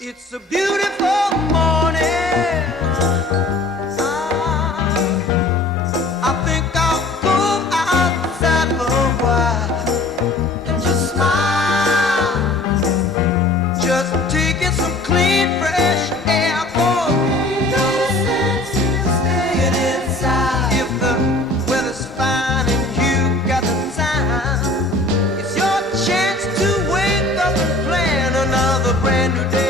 It's a beautiful morning. I think I'll go outside for a while and just smile, just taking some clean, fresh air. For no sense in staying inside. If the weather's fine and you got the time, it's your chance to wake up and plan another brand new day.